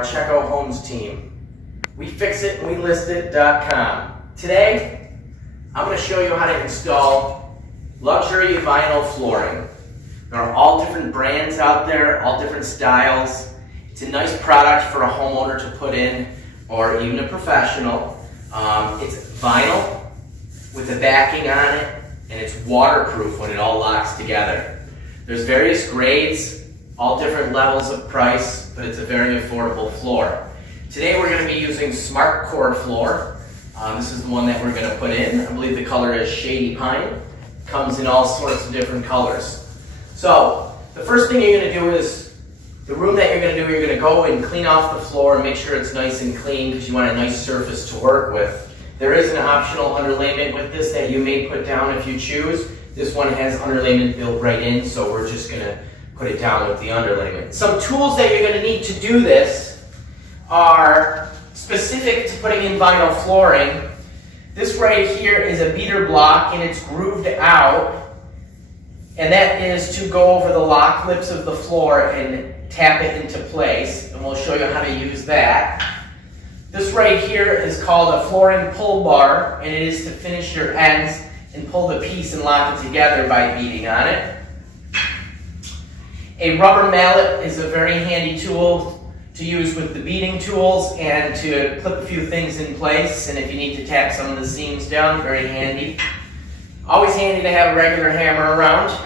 our Checo Homes team. We fix it and we list it.com. Today, I'm going to show you how to install luxury vinyl flooring. There are all different brands out there, all different styles. It's a nice product for a homeowner to put in, or even a professional. It's vinyl with a backing on it, and it's waterproof when it all locks together. There's various grades, all different levels of price, but it's a very affordable floor. Today we're going to be using Smart Core floor. This is the one that we're going to put in. I believe the color is Shady Pine. Comes in all sorts of different colors. So the first thing you're going to do is, the room that you're going to go and clean off the floor and make sure it's nice and clean because you want a nice surface to work with. There is an optional underlayment with this that you may put down if you choose. This one has underlayment built right in, so we're just going to put it down with the underlayment. Some tools that you're going to need to do this are specific to putting in vinyl flooring. This right here is a beater block and it's grooved out, and that is to go over the lock lips of the floor and tap it into place, and we'll show you how to use that. This right here is called a flooring pull bar, and it is to finish your ends and pull the piece and lock it together by beating on it. A rubber mallet is a very handy tool to use with the beading tools and to clip a few things in place, and if you need to tap some of the seams down, very handy. Always handy to have a regular hammer around.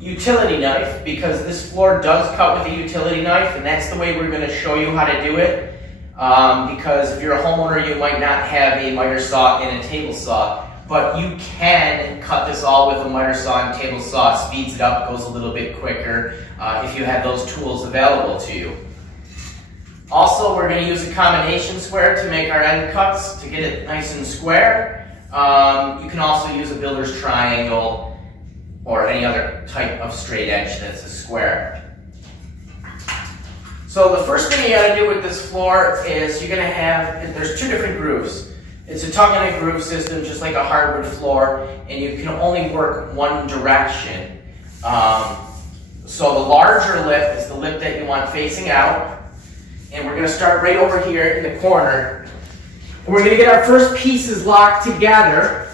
Utility knife, because this floor does cut with a utility knife, and that's the way we're going to show you how to do it. Because if you're a homeowner, you might not have a miter saw and a table saw, but you can cut this all with a miter saw and table saw. It speeds it up, goes a little bit quicker if you have those tools available to you. Also, we're going to use a combination square to make our end cuts to get it nice and square. You can also use a builder's triangle or any other type of straight edge that's a square. So the first thing you got to do with this floor is you're going to have, there's two different grooves. It's a tongue-and-a groove system, just like a hardwood floor, and you can only work one direction. So the larger lip is the lip that you want facing out, and we're going to start right over here in the corner. And we're going to get our first pieces locked together,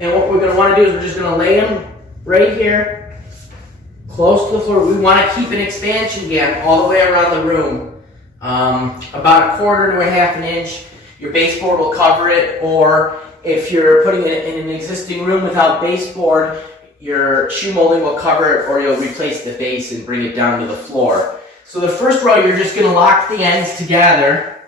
and what we're going to want to do is we're just going to lay them right here, close to the floor. We want to keep an expansion gap all the way around the room, about 1/4 to 1/2 inch. Your baseboard will cover it, or if you're putting it in an existing room without baseboard, your shoe molding will cover it, or you'll replace the base and bring it down to the floor. So the first row, you're just going to lock the ends together,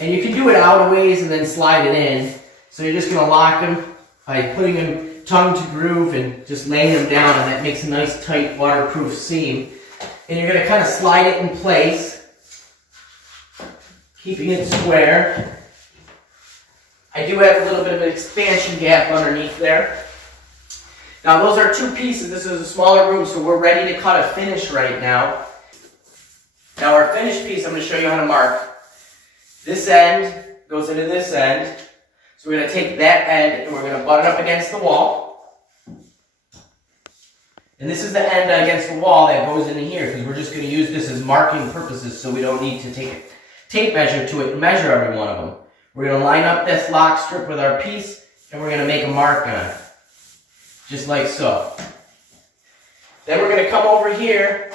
and you can do it out a ways and then slide it in. So you're just going to lock them by putting them tongue to groove and just laying them down, and that makes a nice tight waterproof seam. And you're going to kind of slide it in place, keeping it square. I do have a little bit of an expansion gap underneath there. Now those are two pieces. This is a smaller room, so we're ready to cut a finish right now. Now our finished piece, I'm going to show you how to mark. This end goes into this end. So we're going to take that end and we're going to butt it up against the wall. And this is the end against the wall that goes into here, because we're just going to use this as marking purposes, so we don't need to take a tape measure to it and measure every one of them. We're going to line up this lock strip with our piece, and we're going to make a mark on it, just like so. Then we're going to come over here,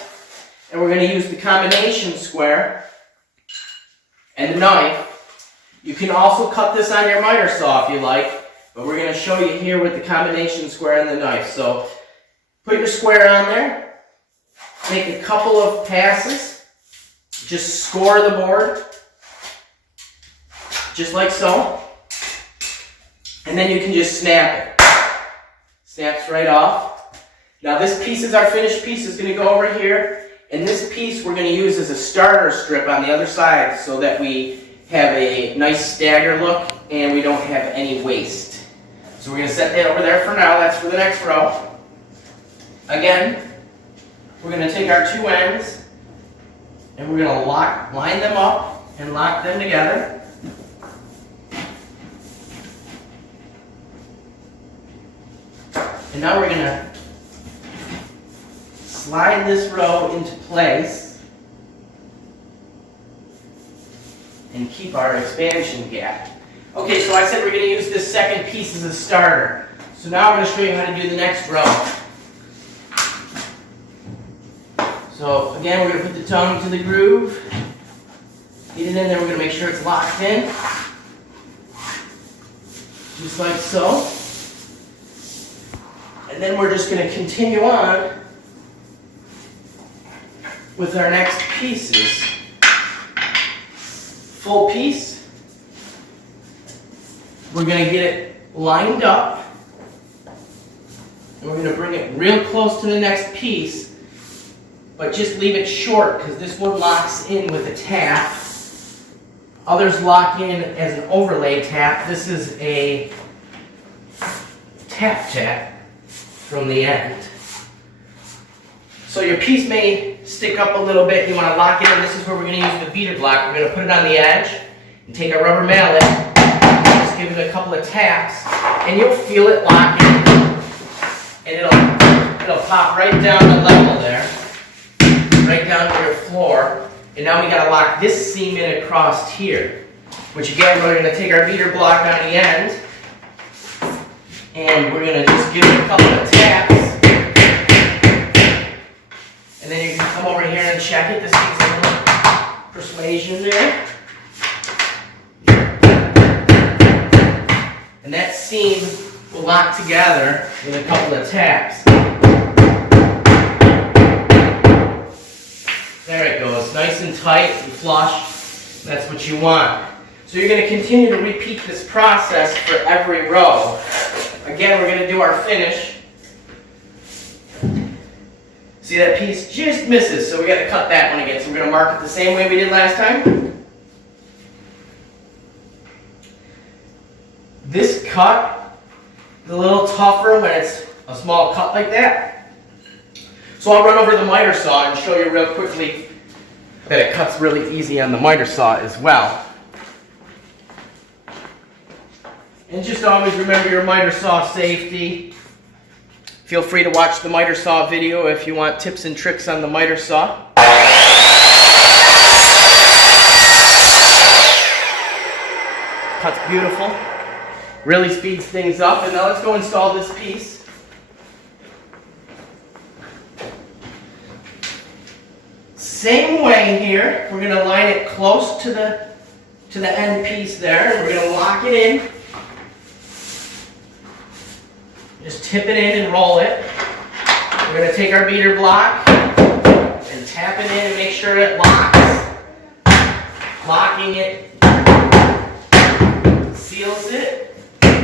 and we're going to use the combination square and the knife. You can also cut this on your miter saw if you like, but we're going to show you here with the combination square and the knife. So put your square on there, make a couple of passes, just score the board, just like so, and then you can just snap it. Snaps right off. Now this piece is our finished piece. It's going to go over here, and this piece we're going to use as a starter strip on the other side so that we have a nice stagger look and we don't have any waste. So we're going to set that over there for now. That's for the next row. Again, we're going to take our two ends and we're going to line them up and lock them together. And now we're going to slide this row into place. and keep our expansion gap. Okay, so I said we're going to use this second piece as a starter. So now I'm going to show you how to do the next row. So again, we're going to put the tongue to the groove. Get it in there, we're going to make sure it's locked in. Just like so. And then we're just going to continue on with our next pieces. Full piece. We're going to get it lined up. And we're going to bring it real close to the next piece, but just leave it short because this one locks in with a tap. Others lock in as an overlay tap. This is a tap from the end. So your piece may stick up a little bit. You want to lock it in. This is where we're going to use the beater block. We're going to put it on the edge and take a rubber mallet and just give it a couple of taps, and you'll feel it lock in. And it'll pop right down the level there, right down to your floor. And now we got to lock this seam in across here, which again, we're going to take our beater block on the end, and we're going to just give it a couple of taps. And then you can come over here and check it. This needs a little persuasion there. And that seam will lock together with a couple of taps. There it goes, nice and tight and flush. That's what you want. So you're going to continue to repeat this process for every row. Again, we're going to do our finish. See, that piece just misses, so we got to cut that one again. So we're going to mark it the same way we did last time. This cut is a little tougher when it's a small cut like that. So I'll run over the miter saw and show you real quickly that it cuts really easy on the miter saw as well. And just always remember your miter saw safety. Feel free to watch the miter saw video if you want tips and tricks on the miter saw. Cuts beautiful. Really speeds things up. And now let's go install this piece. Same way here, we're going to line it close to the end piece there, and we're going to lock it in. Just tip it in and roll it. We're going to take our beater block and tap it in and make sure it locks. Locking it seals it,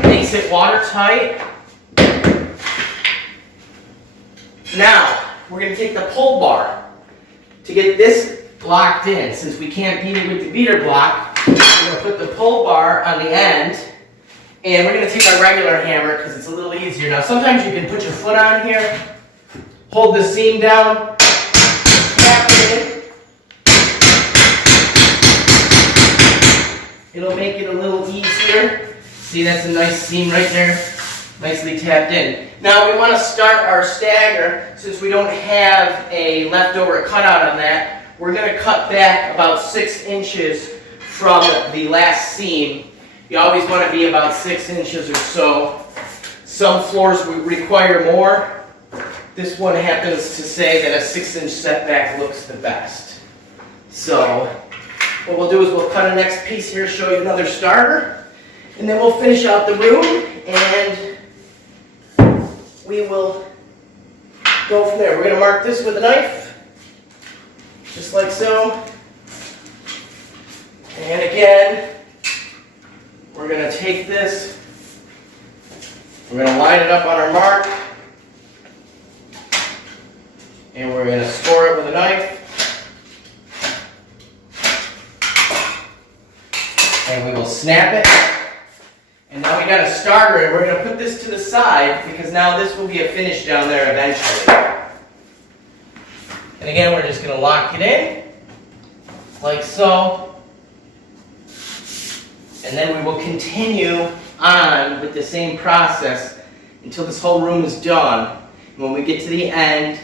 makes it watertight. Now, we're going to take the pull bar. To get this locked in, since we can't beat it with the beater block, we're going to put the pull bar on the end, and we're going to take our regular hammer because it's a little easier. Now sometimes you can put your foot on here, hold the seam down, tap it in. It'll make it a little easier. See, that's a nice seam right there, nicely tapped in. Now we want to start our stagger. Since we don't have a leftover cutout on that, we're going to cut back about 6 inches from the last seam. You always want to be about 6 inches or so. Some floors require more. This one happens to say that a 6-inch setback looks the best. So what we'll do is we'll cut a next piece here, show you another starter, and then we'll finish out the room, and we will go from there. We're going to mark this with a knife, just like so. And again, we're going to take this, we're going to line it up on our mark, and we're going to score it with a knife. And we will snap it. And now we got a starter, and we're going to put this to the side because now this will be a finish down there eventually. And again, we're just going to lock it in, like so. And then we will continue on with the same process until this whole room is done. And when we get to the end,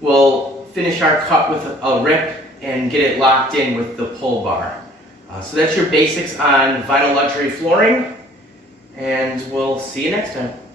we'll finish our cut with a rip and get it locked in with the pull bar. So that's your basics on vinyl luxury flooring, and we'll see you next time.